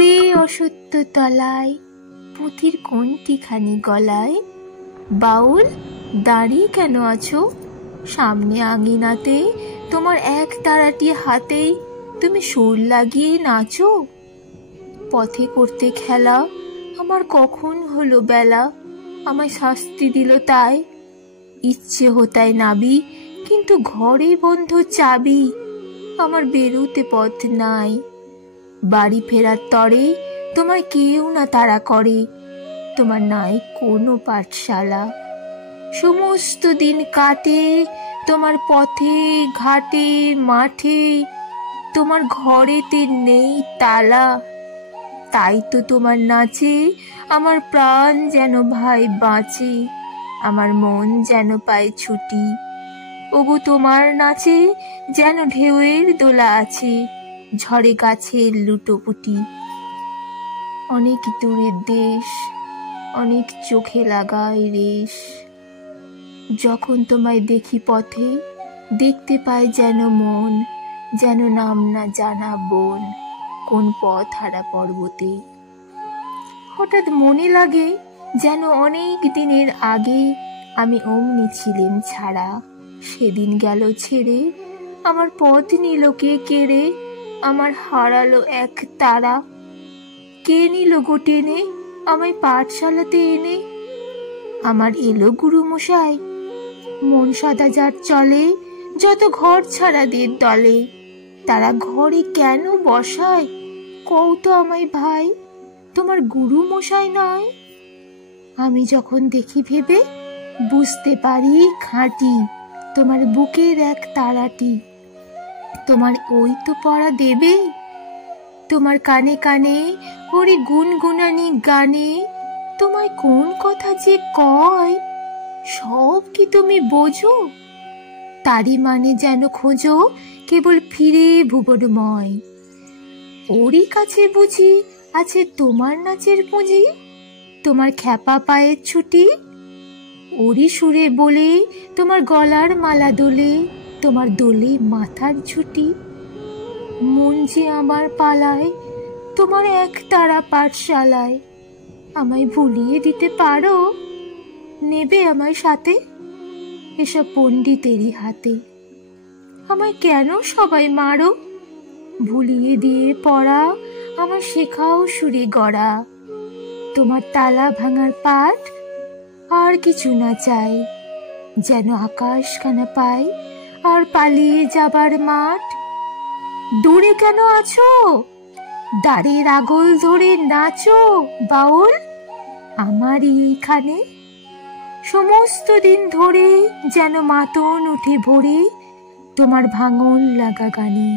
ওরে অসত্য তলায় পুঁথির কোনটিখানি গলায়, বাউল দাঁড়িয়ে কেন আছো? সামনে আঙিনাতে তোমার এক তারাটি হাতে, তুমি সুর লাগিয়ে নাচো। পথে করতে খেলা আমার কখন হলো বেলা, আমায় শাস্তি দিল তাই। ইচ্ছে হতায় নাবি, কিন্তু ঘরে বন্ধ চাবি, আমার বেরোতে পথ নাই। বাড়ি ফেরার তরে তোমার কেউ না তাড়া করে, তোমার নাই কোনো পাঠশালা। সমস্ত দিন কাটে তোমার পথে ঘাটে মাঠে, তোমার ঘরেতে নেই তালা। তাই তো তোমার নাচে আমার প্রাণ যেন ভাই বাঁচে, আমার মন যেন পায় ছুটি। ওগো তোমার নাচে যেন ঢেউয়ের দোলা আছে, ঝড়ে গাছের লুটোপুটি। অনেক দূরের দেশ, অনেক চোখে লাগায় রেশ, যখন তোমায় দেখি পথে দেখতে পায় যেন মন, যেন নাম না জানা বন কোন পথ হারা পর্বতে। হঠাৎ মনে লাগে যেন অনেক দিনের আগে আমি অমনি ছিলেম ছাড়া, সেদিন গেল ছেড়ে আমার পথ নিল কে কেড়ে, আমার হারালো এক তারা। কে নিল গো টেনে আমায় পাঠশালাতে এনে? আমার এলো গুরু মশাই, মন সাদা যার চলে যত ঘর ছাড়াদের দলে, তারা ঘরে কেন বসায় কও তো আমায় ভাই, তোমার গুরু মশাই নয়? আমি যখন দেখি ভেবে বুঝতে পারি খাঁটি, তোমার বুকের এক তারাটি, তোমার ওই তো পড়া দেবে। তোমার কানে কানে ওরে গুনগুনানি গানে, তোমায় কোন কথা যে কয় সব কি তুমি বোঝো? তারই মানে যেন খোঁজো কেবল ফিরে ভুবনময়, ওরই কাছে বুঝি আছে তোমার নাচের পুঁজি, তোমার খ্যাপা পায়ের ছুটি। ওরই সুরে বলে তোমার গলার মালা দোলে, তোমার দোলে মাথার ঝুটি। মন যে আমার পালায় তোমার এক তারা পাঠশালায়, আমায় ভুলিয়ে দিতে পারো? নেবে আমায় সাথে এসব পণ্ডিতেরই হাতে। আমায় কেন সবাই মারো? ভুলিয়ে দিয়ে পড়া আমার শেখাও সুরে গড়া, তোমার তালা ভাঙার পাঠ আর কিছু না চাই, যেন আকাশ খানা পাই আর পালিয়ে যাবার মাঠ। দূরে কেন আছো? দাঁড়ের আগল ধরে নাচো বাউল আমারই এইখানে। সমস্ত দিন ধরে যেন মাতন উঠে ভরে তোমার ভাঙন লাগা গানে।